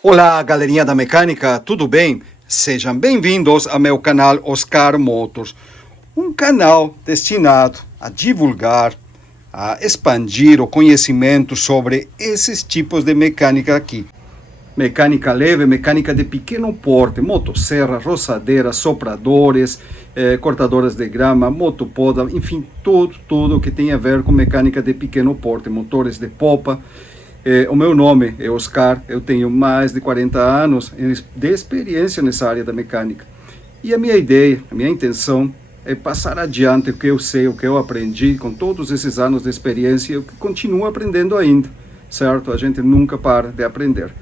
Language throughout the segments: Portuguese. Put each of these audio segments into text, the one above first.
Olá, galerinha da mecânica, tudo bem? Sejam bem-vindos ao meu canal Oscar Motors, um canal destinado a divulgar, a expandir o conhecimento sobre esses tipos de mecânica aqui. Mecânica leve, mecânica de pequeno porte, motosserra, roçadeira, sopradores, cortadoras de grama, motopoda, enfim, tudo que tem a ver com mecânica de pequeno porte, motores de popa. O meu nome é Oscar, eu tenho mais de 40 anos de experiência nessa área da mecânica. E a minha ideia, a minha intenção é passar adiante o que eu sei, o que eu aprendi com todos esses anos de experiência e eu continuo aprendendo ainda, certo? A gente nunca para de aprender.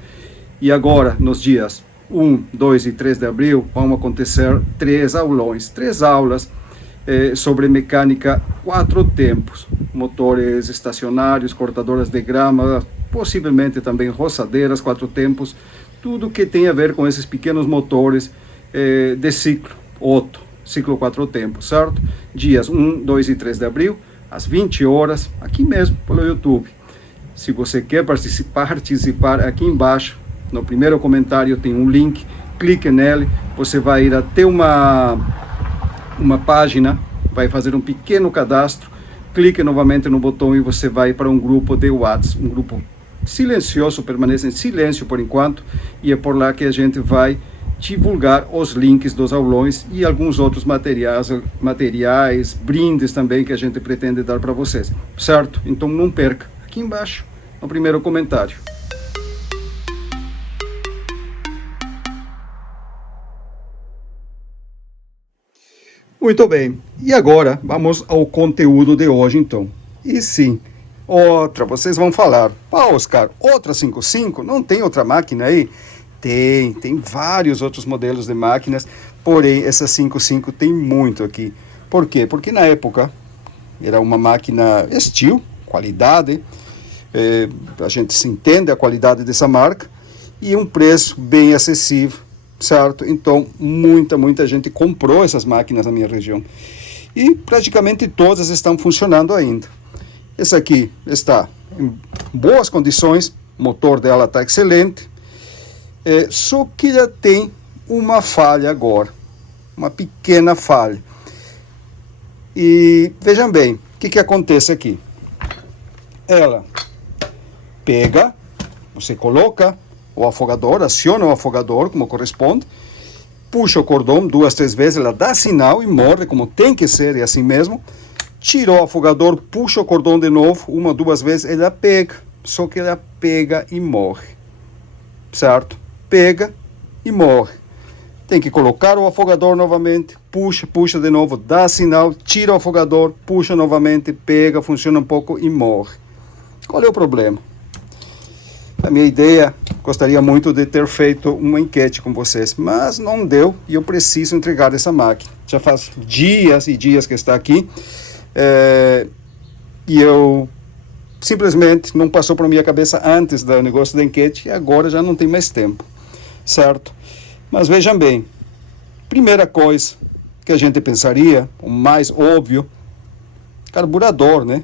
E agora, nos dias 1, 2 e 3 de abril, vão acontecer 3 aulões, 3 aulas sobre mecânica 4 tempos. Motores estacionários, cortadoras de grama, possivelmente também roçadeiras 4 tempos, tudo que tem a ver com esses pequenos motores de ciclo Otto, ciclo 4 tempos, certo? Dias 1, 2 e 3 de abril, às 20 horas, aqui mesmo, pelo YouTube. Se você quer participar aqui embaixo, no primeiro comentário tem um link, clique nele, você vai ir até uma página, vai fazer um pequeno cadastro, clique novamente no botão e você vai para um grupo de WhatsApp, um grupo silencioso, permanece em silêncio por enquanto, e é por lá que a gente vai divulgar os links dos aulões e alguns outros materiais, brindes também que a gente pretende dar para vocês, certo? Então não perca, aqui embaixo, no primeiro comentário. Muito bem, e agora vamos ao conteúdo de hoje então. E sim, vocês vão falar, Oscar, outra 55? Não tem outra máquina aí? Tem vários outros modelos de máquinas, porém essa 55 tem muito aqui. Por quê? Porque na época era uma máquina estilo, qualidade, a gente se entende a qualidade dessa marca, e um preço bem acessível. Certo? Então, muita gente comprou essas máquinas na minha região. E praticamente todas estão funcionando ainda. Essa aqui está em boas condições, o motor dela está excelente, só que já tem uma falha agora, uma pequena falha. E vejam bem, o que acontece aqui? Ela pega, você coloca o afogador, aciona o afogador como corresponde, puxa o cordão 2, 3 vezes, ela dá sinal e morre como tem que ser, é assim mesmo. Tirou o afogador, puxa o cordão de novo, 1, 2 vezes, ela pega, só que ela pega e morre, certo? Pega e morre. Tem que colocar o afogador novamente, puxa de novo, dá sinal, tira o afogador, puxa novamente, pega, funciona um pouco e morre. Qual é o problema? A minha ideia, gostaria muito de ter feito uma enquete com vocês, mas não deu e eu preciso entregar essa máquina. Já faz dias e dias que está aqui e eu simplesmente não passou por minha cabeça antes do negócio da enquete e agora já não tem mais tempo, certo? Mas vejam bem, primeira coisa que a gente pensaria, o mais óbvio, carburador, né?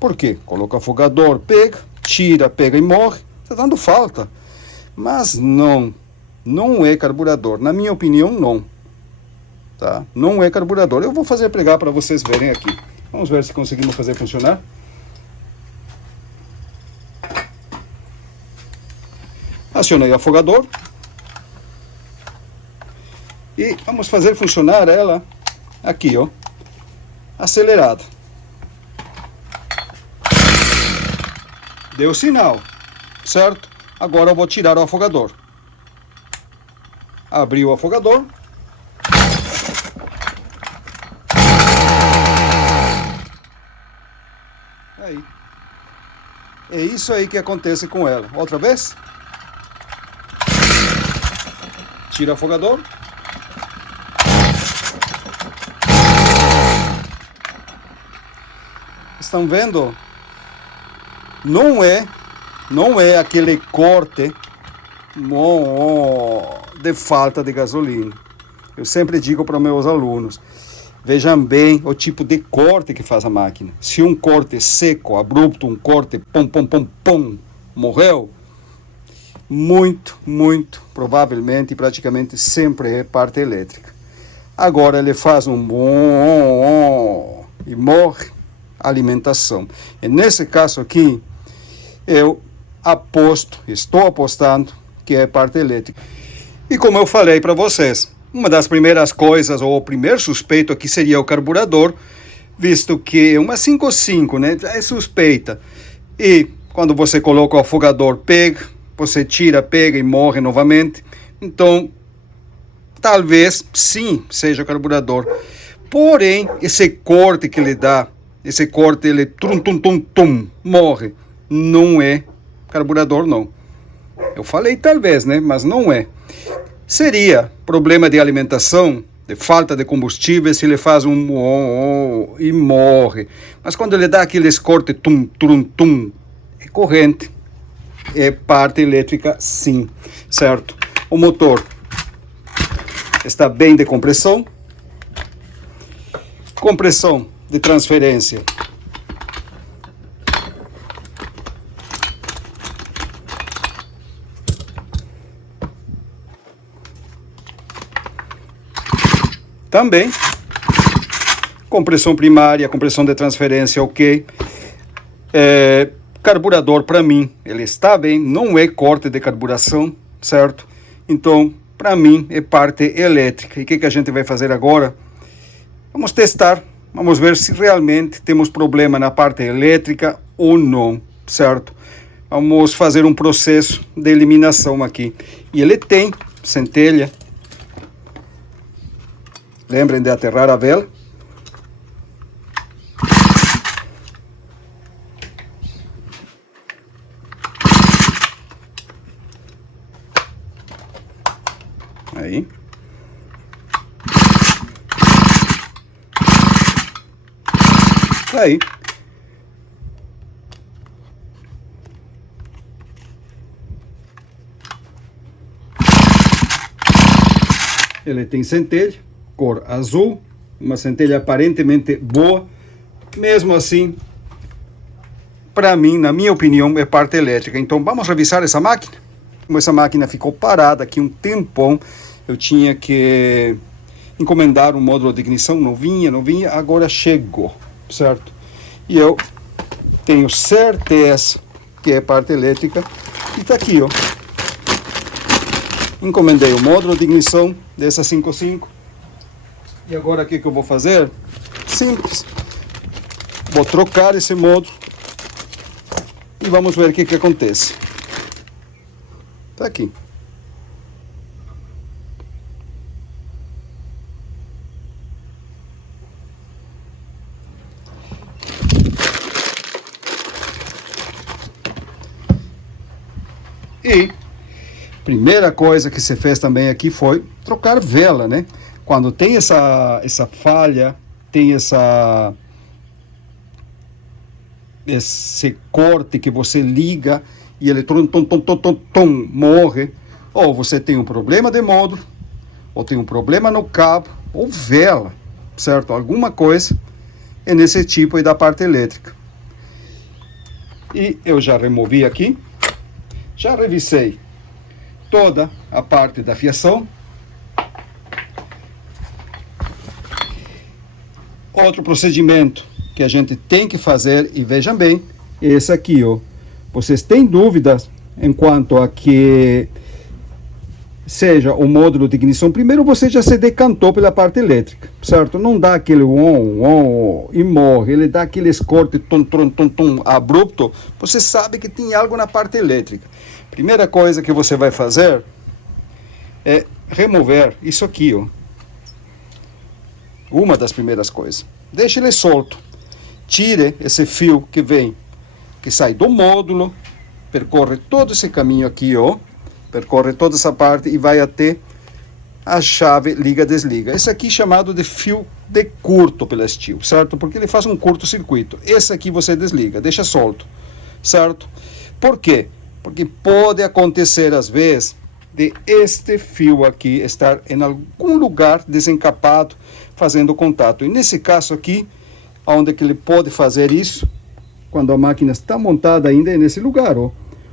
Por quê? Coloca o afogador, pega, tira, pega e morre. Está dando falta, mas não é carburador, na minha opinião não, tá? Não é carburador. Eu vou fazer pregar para vocês verem aqui, vamos ver se conseguimos fazer funcionar. Acionei o afogador e vamos fazer funcionar ela aqui, ó, acelerada. Deu sinal, certo? Agora eu vou tirar o afogador. Abri o afogador. Aí. É isso aí que acontece com ela. Outra vez. Tira o afogador. Estão vendo? Não é aquele corte de falta de gasolina. Eu sempre digo para meus alunos, vejam bem o tipo de corte que faz a máquina. Se um corte seco, abrupto, um corte pom, morreu, muito muito provavelmente, praticamente sempre é parte elétrica. Agora ele faz um bom e morre a alimentação. E nesse caso aqui, eu estou apostando que é parte elétrica. E como eu falei para vocês, uma das primeiras coisas, ou o primeiro suspeito aqui seria o carburador, visto que uma 5.5, né, é suspeita. E quando você coloca o afogador, pega, você tira, pega e morre novamente. Então, talvez sim seja o carburador. Porém, esse corte que ele dá, esse corte, ele tum, morre. Não é carburador, não. Eu falei talvez, né? Mas não é. Seria problema de alimentação, de falta de combustível, se ele faz um e morre. Mas quando ele dá aqueles cortes tum, é corrente. É parte elétrica, sim. Certo? O motor está bem de compressão. Compressão de transferência. Também. Compressão primária, compressão de transferência, ok. Carburador, para mim, ele está bem, não é corte de carburação, certo? Então, para mim, é parte elétrica. E o que a gente vai fazer agora? Vamos testar, vamos ver se realmente temos problema na parte elétrica ou não, certo? Vamos fazer um processo de eliminação aqui. E ele tem centelha. Lembrem de aterrar a vela. Aí. Aí. Ele tem centelha, cor azul, uma centelha aparentemente boa. Mesmo assim, para mim, na minha opinião, é parte elétrica. Então vamos revisar essa máquina. Como essa máquina ficou parada aqui um tempão, eu tinha que encomendar um módulo de ignição, não vinha, agora chegou, certo? E eu tenho certeza que é parte elétrica. E tá aqui, ó. Encomendei o módulo de ignição dessa 5.5. E agora o que eu vou fazer? Simples. Vou trocar esse módulo e vamos ver o que acontece. Tá aqui. E primeira coisa que se fez também aqui foi trocar vela, né? Quando tem essa falha, tem esse corte que você liga e ele morre, ou você tem um problema de módulo, ou tem um problema no cabo, ou vela, certo? Alguma coisa é nesse tipo aí da parte elétrica. E eu já removi aqui, já revisei toda a parte da fiação. Outro procedimento que a gente tem que fazer, e vejam bem, esse aqui, ó. Vocês têm dúvidas em quanto a que seja o módulo de ignição? Primeiro você já se decantou pela parte elétrica, certo? Não dá aquele e morre, ele dá aquele corte abrupto. Você sabe que tem algo na parte elétrica. Primeira coisa que você vai fazer é remover isso aqui, ó. Uma das primeiras coisas. Deixe ele solto. Tire esse fio que vem, que sai do módulo, percorre todo esse caminho aqui, ó. Percorre toda essa parte e vai até a chave liga-desliga. Esse aqui é chamado de fio de curto pela Steel, certo? Porque ele faz um curto-circuito. Esse aqui você desliga, deixa solto, certo? Por quê? Porque pode acontecer, às vezes, de este fio aqui estar em algum lugar desencapado, fazendo contato. E nesse caso aqui, onde que ele pode fazer isso, quando a máquina está montada ainda é nesse lugar, ó.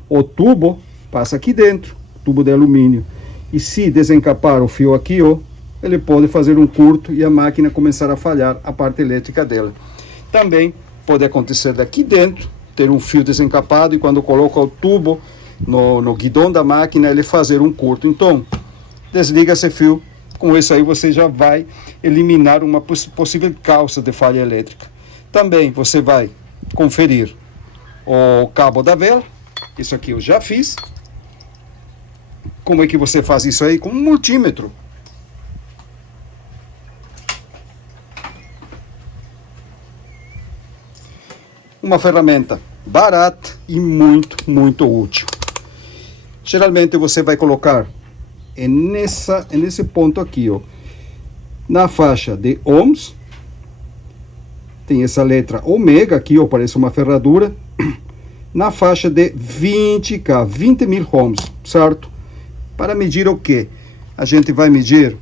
O tubo passa aqui dentro, tubo de alumínio. E se desencapar o fio aqui, ó, ele pode fazer um curto e a máquina começar a falhar a parte elétrica dela. Também pode acontecer daqui dentro, ter um fio desencapado e quando coloca o tubo no guidão da máquina, ele fazer um curto. Então, desliga esse fio. Com isso aí você já vai eliminar uma possível causa de falha elétrica. Também você vai conferir o cabo da vela. Isso aqui eu já fiz. Como é que você faz isso aí? Com um multímetro. Uma ferramenta barata e muito útil. Geralmente você vai colocar nesse ponto aqui, ó, na faixa de ohms. Tem essa letra ômega aqui, ó, parece uma ferradura. Na faixa de 20K, 20.000 ohms, certo? Para medir o quê? A gente vai medir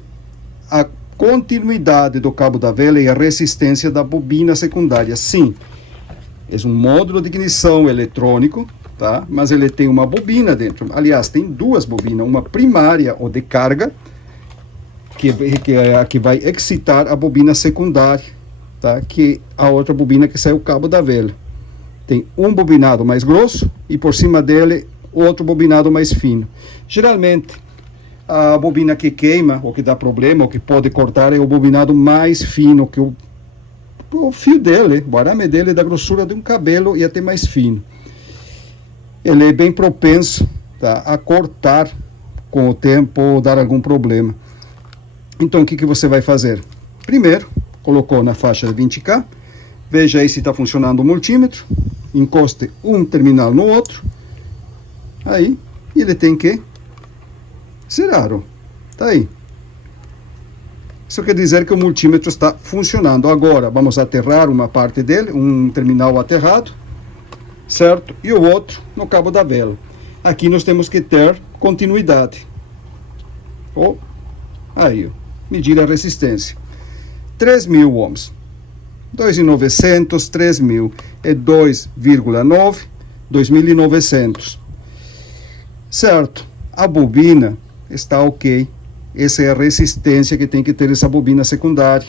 a continuidade do cabo da vela e a resistência da bobina secundária. Sim, é um módulo de ignição eletrônico, tá? Mas ele tem uma bobina dentro. Aliás, tem duas bobinas, uma primária ou de carga, que é a que vai excitar a bobina secundária, tá? Que é a outra bobina que sai o cabo da vela. Tem um bobinado mais grosso e por cima dele outro bobinado mais fino. Geralmente a bobina que queima ou que dá problema ou que pode cortar é o bobinado mais fino, que o fio dele, o arame dele é da grossura de um cabelo e até mais fino. Ele é bem propenso, tá, a cortar com o tempo ou dar algum problema. Então o que você vai fazer? Primeiro, colocou na faixa de 20K, veja aí se está funcionando o multímetro, encoste um terminal no outro, aí ele tem que zerar, ó. Tá aí. Isso quer dizer que o multímetro está funcionando. Agora vamos aterrar uma parte dele, um terminal aterrado, certo? E o outro no cabo da vela. Aqui nós temos que ter continuidade. Ó, aí, ó, medir a resistência. 3.000 ohms. 2.900, 3.000 é 2,9, 2.900. Certo? A bobina está ok. Essa é a resistência que tem que ter essa bobina secundária.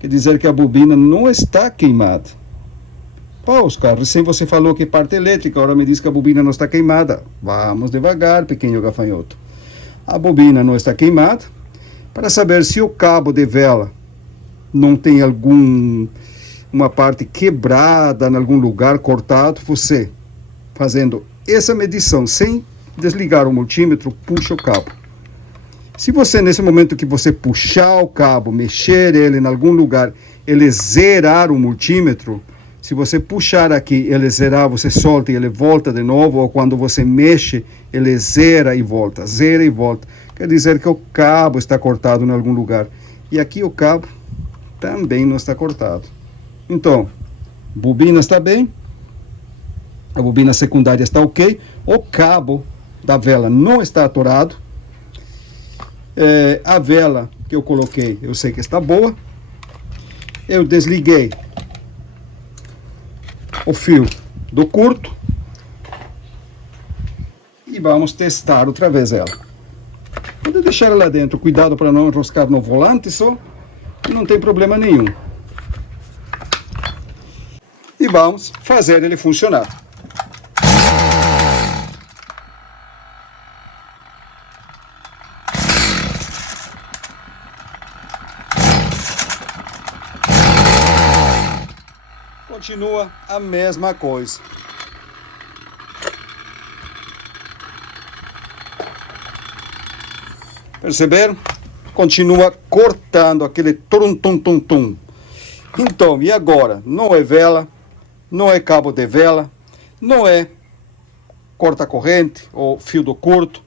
Quer dizer que a bobina não está queimada. Pô, Oscar, recém você falou que parte elétrica, agora me diz que a bobina não está queimada. Vamos devagar, pequeno gafanhoto. A bobina não está queimada. Para saber se o cabo de vela não tem uma parte quebrada em algum lugar, cortado, você, fazendo essa medição sem desligar o multímetro, puxa o cabo. Se você, nesse momento que você puxar o cabo, mexer ele em algum lugar, ele zerar o multímetro, se você puxar aqui, ele zerar, você solta e ele volta de novo, ou quando você mexe, ele zera e volta, quer dizer que o cabo está cortado em algum lugar. E aqui o cabo também não está cortado. Então, bobina está bem, a bobina secundária está ok, o cabo da vela não está atorado, a vela que eu coloquei, eu sei que está boa. Eu desliguei o fio do curto e vamos testar outra vez ela. Pode deixar ela lá dentro, cuidado para não enroscar no volante só, não tem problema nenhum. E vamos fazer ele funcionar. Continua a mesma coisa. Perceberam? Continua cortando aquele tum-tum-tum-tum. Então, e agora? Não é vela, não é cabo de vela, não é corta-corrente ou fio do curto,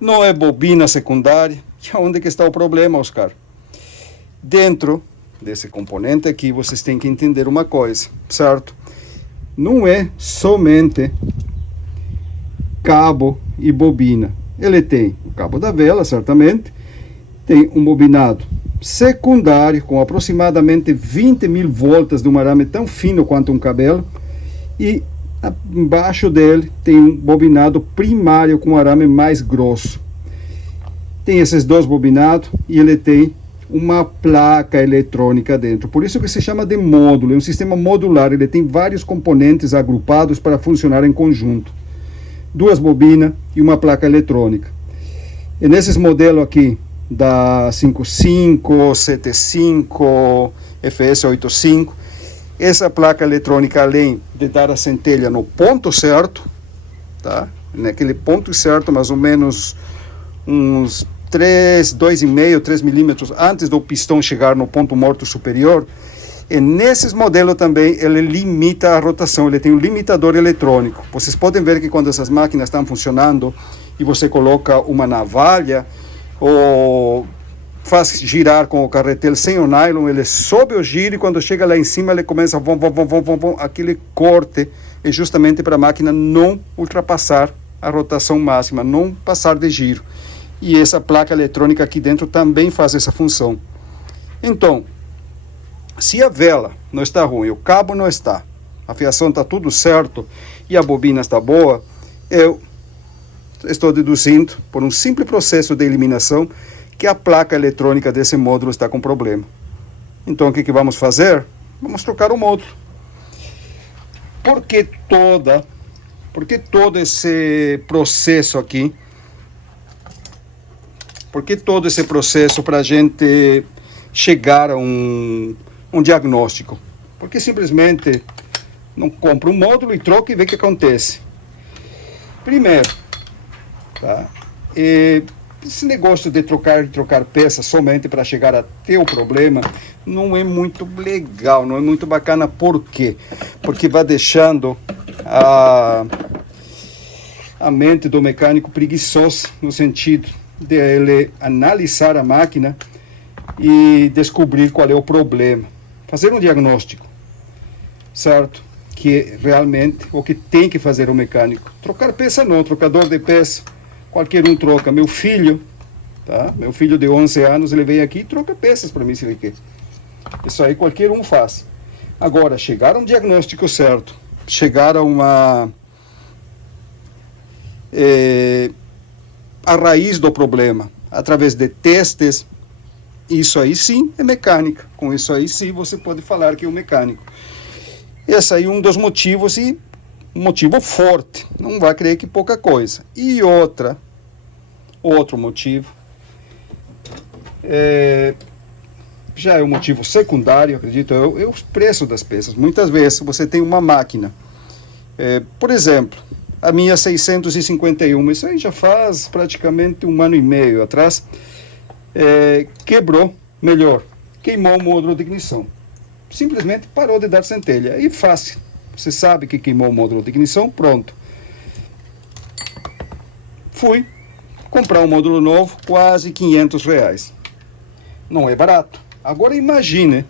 não é bobina secundária. E onde que está o problema, Oscar? Dentro desse componente aqui, vocês têm que entender uma coisa, certo? Não é somente cabo e bobina. Ele tem o cabo da vela, certamente, tem um bobinado secundário com aproximadamente 20.000 voltas de um arame tão fino quanto um cabelo, e Embaixo dele tem um bobinado primário com arame mais grosso. Tem esses dois bobinados e ele tem uma placa eletrônica dentro. Por isso que se chama de módulo. É um sistema modular. Ele tem vários componentes agrupados para funcionar em conjunto. Duas bobinas e uma placa eletrônica. E nesses modelos aqui da 55, 75, FS85, essa placa eletrônica, além de dar a centelha no ponto certo, tá? Naquele ponto certo, mais ou menos uns 2,5, 3 milímetros antes do pistão chegar no ponto morto superior, e nesses modelos também ele limita a rotação, ele tem um limitador eletrônico. Vocês podem ver que quando essas máquinas estão funcionando e você coloca uma navalha ou faz girar com o carretel sem o nylon, ele sobe o giro e quando chega lá em cima ele começa aquele corte é justamente para a máquina não ultrapassar a rotação máxima, não passar de giro. E essa placa eletrônica aqui dentro também faz essa função. Então, se a vela não está ruim, o cabo não está, a fiação está tudo certo e a bobina está boa, eu estou deduzindo, por um simples processo de eliminação, que a placa eletrônica desse módulo está com problema. Então, o que vamos fazer? Vamos trocar o módulo. Por que todo esse processo aqui? Por que todo esse processo para a gente chegar a um diagnóstico? Porque simplesmente não compra um módulo e troca e vê o que acontece. Primeiro, tá? Esse negócio de trocar peças somente para chegar até o problema não é muito legal, não é muito bacana. Por quê? Porque vai deixando a mente do mecânico preguiçosa, no sentido de ele analisar a máquina e descobrir qual é o problema. Fazer um diagnóstico, certo? Que é realmente o que tem que fazer o mecânico. Trocar peça não, trocador de peça qualquer um troca. Meu filho, tá? Meu filho de 11 anos, ele vem aqui e troca peças para mim se ele quer. Isso aí qualquer um faz. Agora, chegar a um diagnóstico certo, chegar a a raiz do problema, através de testes, isso aí sim é mecânica. Com isso aí sim você pode falar que é um mecânico. Esse aí é um dos motivos, e um motivo forte, não vai crer que pouca coisa. E outro motivo, já é um motivo secundário, acredito eu, é o preço das peças. Muitas vezes você tem uma máquina, por exemplo, a minha 651, isso aí já faz praticamente 1 ano e meio atrás, queimou o módulo de ignição. Simplesmente parou de dar centelha. E fácil. Você sabe que queimou o módulo de ignição, pronto. Fui comprar um módulo novo, quase R$500. Não é barato. Agora imagine,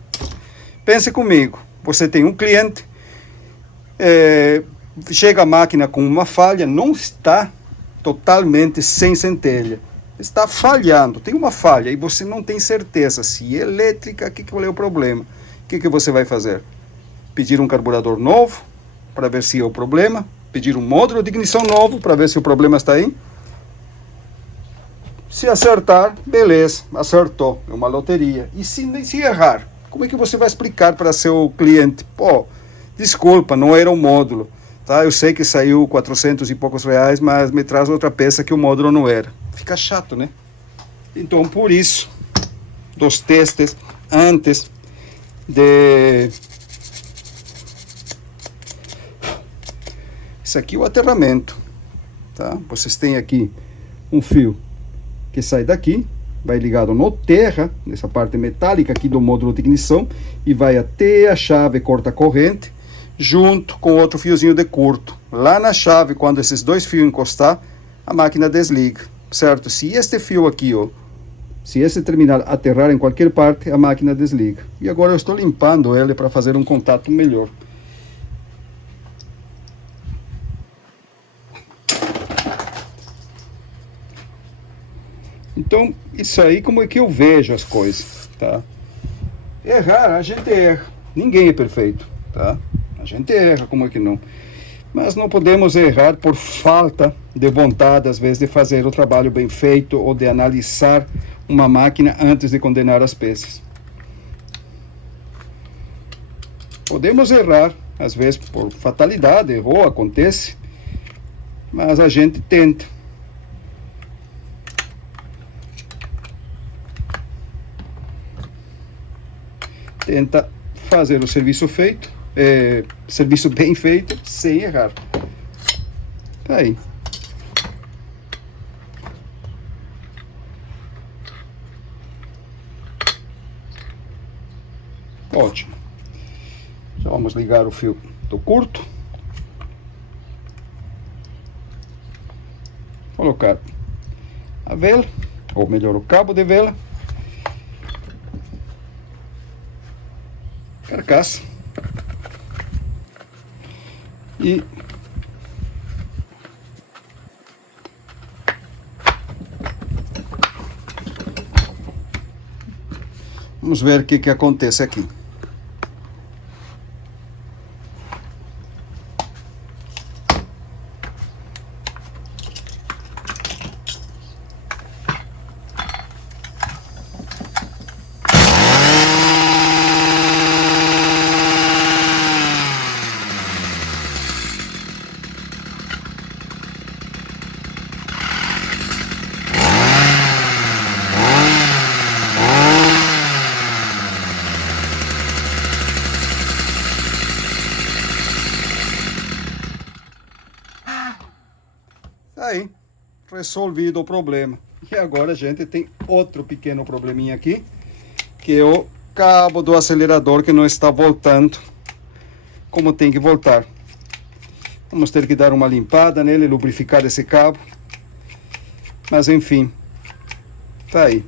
pense comigo, você tem um cliente, chega a máquina com uma falha, não está totalmente sem centelha, está falhando, tem uma falha e você não tem certeza se é elétrica, qual é o problema. O que você vai fazer? Pedir um carburador novo para ver se é o problema, pedir um módulo de ignição novo para ver se o problema está aí. Se acertar, beleza, acertou, é uma loteria. E se errar, como é que você vai explicar para seu cliente? Pô, desculpa, não era o módulo, tá? Eu sei que saiu 400 e poucos reais, mas me traz outra peça que o módulo não era. Fica chato, né? Então, por isso, dos testes antes de... Isso aqui é o aterramento, tá? Vocês têm aqui um fio que sai daqui, vai ligado no terra, nessa parte metálica aqui do módulo de ignição, e vai até a chave corta-corrente, junto com outro fiozinho de curto. Lá na chave, quando esses dois fios encostar, a máquina desliga, certo? Se este fio aqui, ó, se esse terminal aterrar em qualquer parte, a máquina desliga. E agora eu estou limpando ele para fazer um contato melhor. Então, isso aí como é que eu vejo as coisas, tá? Errar, a gente erra. Ninguém é perfeito, tá? A gente erra, como é que não? Mas não podemos errar por falta de vontade, às vezes, de fazer o trabalho bem feito ou de analisar uma máquina antes de condenar as peças. Podemos errar, às vezes por fatalidade, errou, acontece, mas a gente tenta. Tenta fazer o serviço feito, serviço bem feito, sem errar. Tá aí. Ótimo. Já vamos ligar o fio do curto. Colocar a vela, ou melhor, o cabo de vela. Carcaça. E vamos ver o que acontece aqui. Aí, resolvido o problema. E agora a gente tem outro pequeno probleminha aqui, que é o cabo do acelerador que não está voltando como tem que voltar. Vamos ter que dar uma limpada nele, lubrificar esse cabo. Mas enfim, tá aí.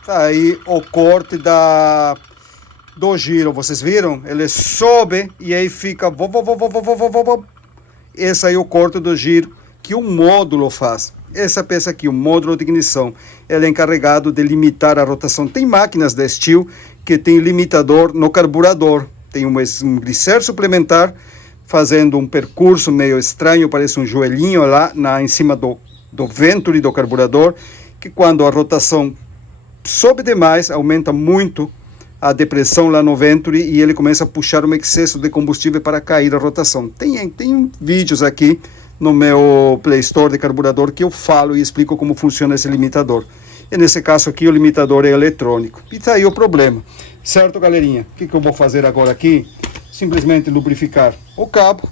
Está aí o corte do giro, vocês viram? Ele sobe e aí fica... Esse aí é o corte do giro que o módulo faz. Essa peça aqui, o módulo de ignição, ele é encarregado de limitar a rotação. Tem máquinas da Steel que tem limitador no carburador. Tem um glisser suplementar fazendo um percurso meio estranho, parece um joelhinho lá em cima do venturi do carburador, que quando a rotação sobe demais, aumenta muito a depressão lá no venturi e ele começa a puxar um excesso de combustível para cair a rotação. Tem vídeos aqui no meu Play Store de carburador que eu falo e explico como funciona esse limitador. E nesse caso aqui o limitador é eletrônico. E tá aí o problema. Certo, galerinha? O que eu vou fazer agora aqui? Simplesmente lubrificar o cabo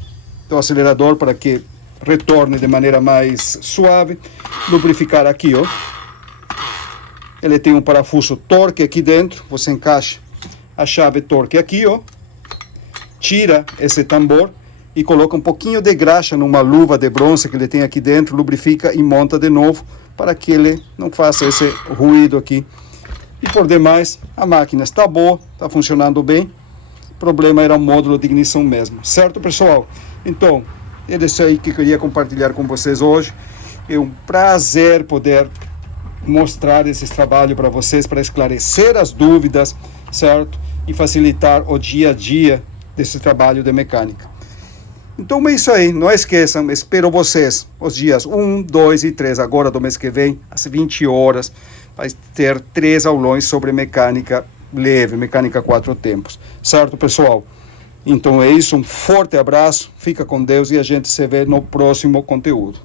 do acelerador para que retorne de maneira mais suave. Lubrificar aqui, ó. Ele tem um parafuso torque aqui dentro. Você encaixa a chave torque aqui, ó. Tira esse tambor e coloca um pouquinho de graxa numa luva de bronze que ele tem aqui dentro, lubrifica e monta de novo para que ele não faça esse ruído aqui. E por demais, a máquina está boa, está funcionando bem. O problema era o módulo de ignição mesmo, certo, pessoal? Então, é isso aí que eu queria compartilhar com vocês hoje. É um prazer poder mostrar esse trabalho para vocês, para esclarecer as dúvidas, certo? E facilitar o dia a dia desse trabalho de mecânica. Então é isso aí, não esqueçam, espero vocês os dias 1, 2 e 3, agora do mês que vem, às 20 horas, vai ter 3 aulões sobre mecânica leve, mecânica 4 tempos, certo, pessoal? Então é isso, um forte abraço, fica com Deus e a gente se vê no próximo conteúdo.